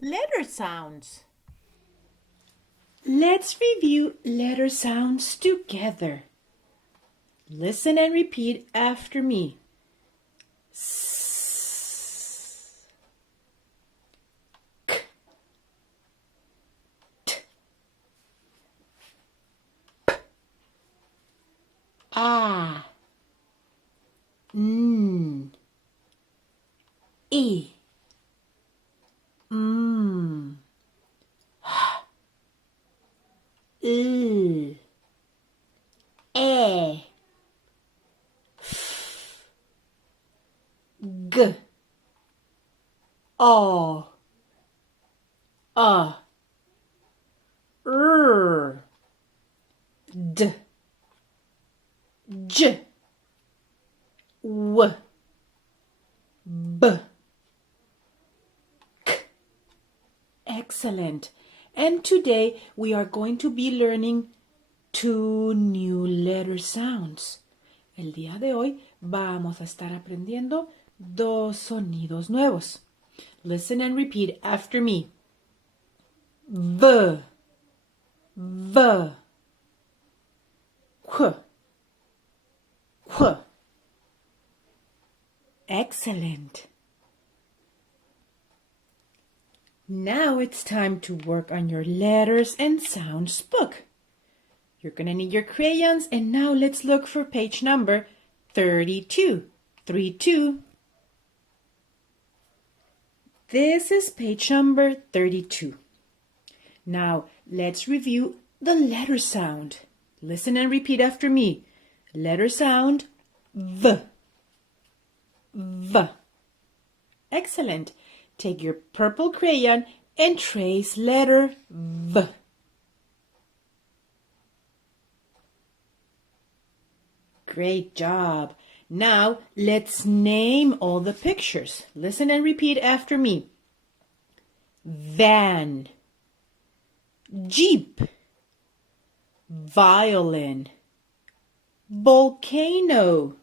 Letter sounds. Let's review letter sounds together. Listen and repeat after me. S, k, t, p, a, n, e, m, l, e, g, o, a, r, d, j, w, b, k. Excellent. And today we are going to be learning 2 new letter sounds. El día de hoy vamos a estar aprendiendo 2 sonidos nuevos. Listen and repeat after me. V, V, Q, Q. Excellent. Now it's time to work on your letters and sounds book. You're going to need your crayons, and now let's look for page number 32. 32. This is page number 32. Now let's review the letter sound. Listen and repeat after me. Letter sound V. V. Excellent. Take your purple crayon and trace letter V. Great job. Now let's name all the pictures. Listen and repeat after me. Van, Jeep, violin, volcano,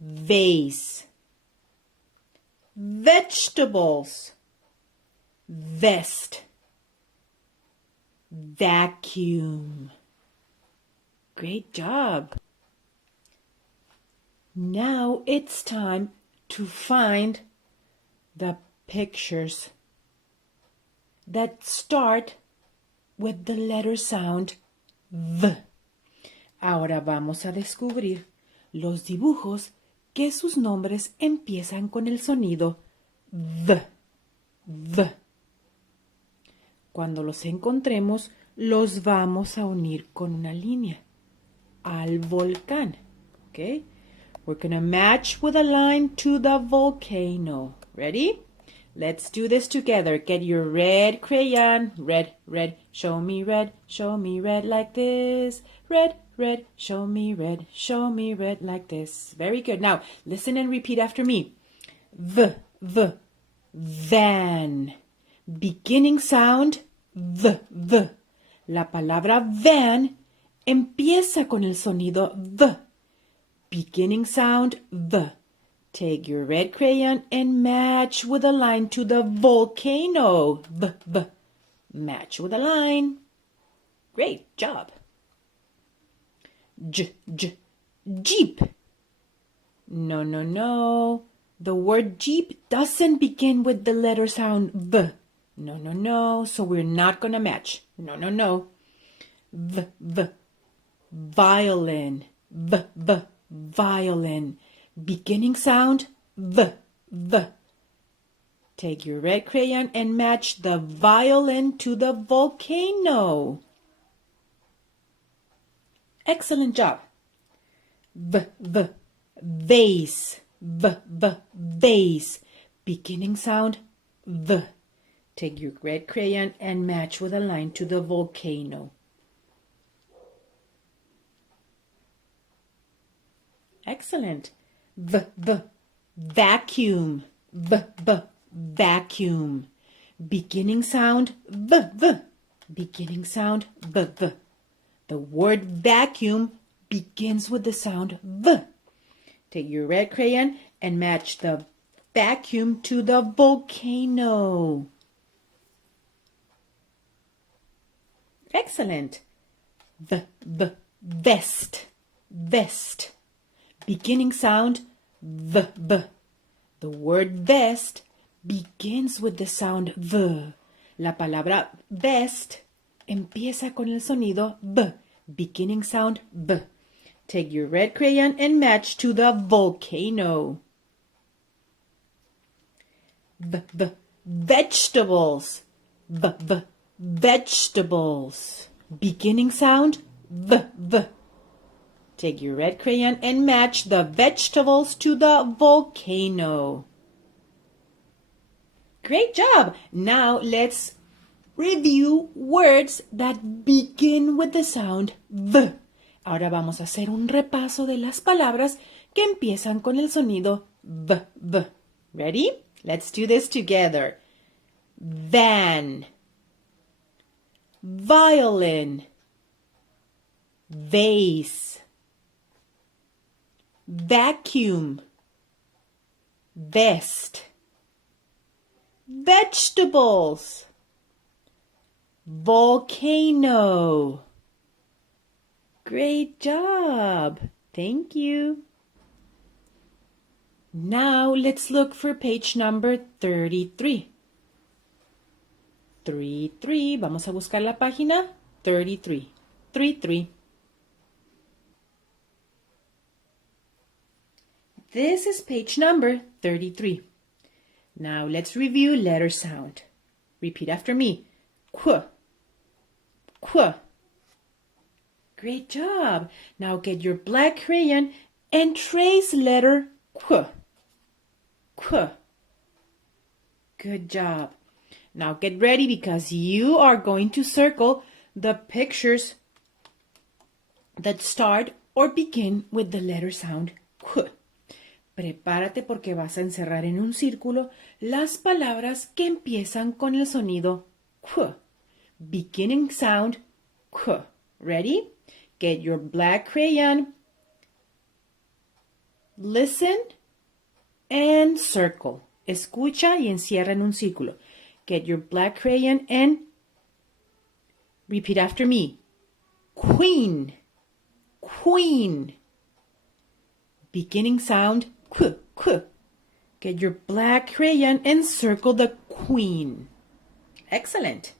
vase, vegetables, vest, vacuum. Great job. Now it's time to find the pictures that start with the letter sound V. Ahora vamos a descubrir los dibujos que sus nombres empiezan con el sonido V. V. Cuando los encontremos, los vamos a unir con una línea al volcán. Okay? We're going to match with a line to the volcano. Ready? Let's do this together. Get your red crayon. Red, red, show me red like this. Red, red, show me red like this. Very good. Now, listen and repeat after me. V, V, van. Beginning sound, V, V. La palabra van empieza con el sonido V. Beginning sound, V. Take your red crayon and match with a line to the volcano. V, V. Match with a line. Great job. J, J, Jeep. No, no, no. The word Jeep doesn't begin with the letter sound V. No, no, no. So we're not going to match. No, no, no. V, V. Violin. V, V. Violin. Beginning sound, V, V. Take your red crayon and match the violin to the volcano. Excellent job. V, V. Vase. V, V. Vase. Beginning sound, V. Take your red crayon and match with a line to the volcano. Excellent. V, V. Vacuum. V, V. Vacuum. Beginning sound, V, V. Beginning sound, V, V. The word vacuum begins with the sound V. Take your red crayon and match the vacuum to the volcano. Excellent. Vest. Vest. Beginning sound v. The word vest begins with the sound v. La palabra vest empieza con el sonido v. Beginning sound v. Take your red crayon and match to the volcano. Vegetables. Vegetables. Beginning sound v. Take your red crayon and match the vegetables to the volcano. Great job! Now let's review words that begin with the sound v. Ahora vamos a hacer un repaso de las palabras que empiezan con el sonido v. Ready? Let's do this together. Van, violin, vase, vacuum, vest, vegetables, volcano. Great job. Thank you. Now let's look for page number 33. 33. Vamos a buscar la página 33. 33. This is page number 33. Now let's review letter sound. Repeat after me. Qu. Qu. Great job. Now get your black crayon and trace letter qu. Qu. Good job. Now get ready because you are going to circle the pictures that start or begin with the letter sound qu. Prepárate porque vas a encerrar en un círculo las palabras que empiezan con el sonido qu. Beginning sound qu. Ready? Get your black crayon. Listen and circle. Escucha y encierra en un círculo. Get your black crayon and repeat after me. Queen. Queen. Beginning sound qu. Qu. Get your black crayon and circle the queen. Excellent.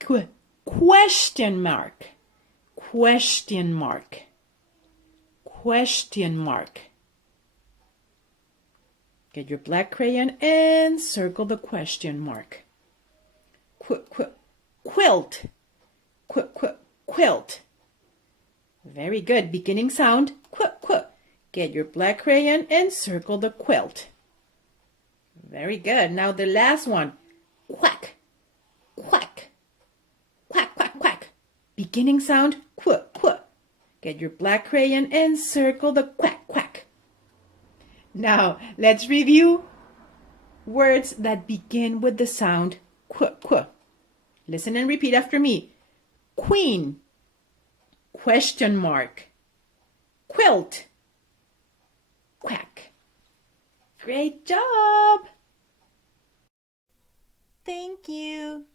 Qu. Question mark. Question mark. Question mark. Get your black crayon and circle the question mark. Quilt. Quilt. Very good. Beginning sound. Get your black crayon and circle the quilt. Very good. Now the last one. Quack. Quack. Quack, quack, quack. Beginning sound. Get your black crayon and circle the quack, quack. Now, let's review words that begin with the sound qu. Listen and repeat after me. Queen. Question mark. Quilt. Quack. Great job! Thank you.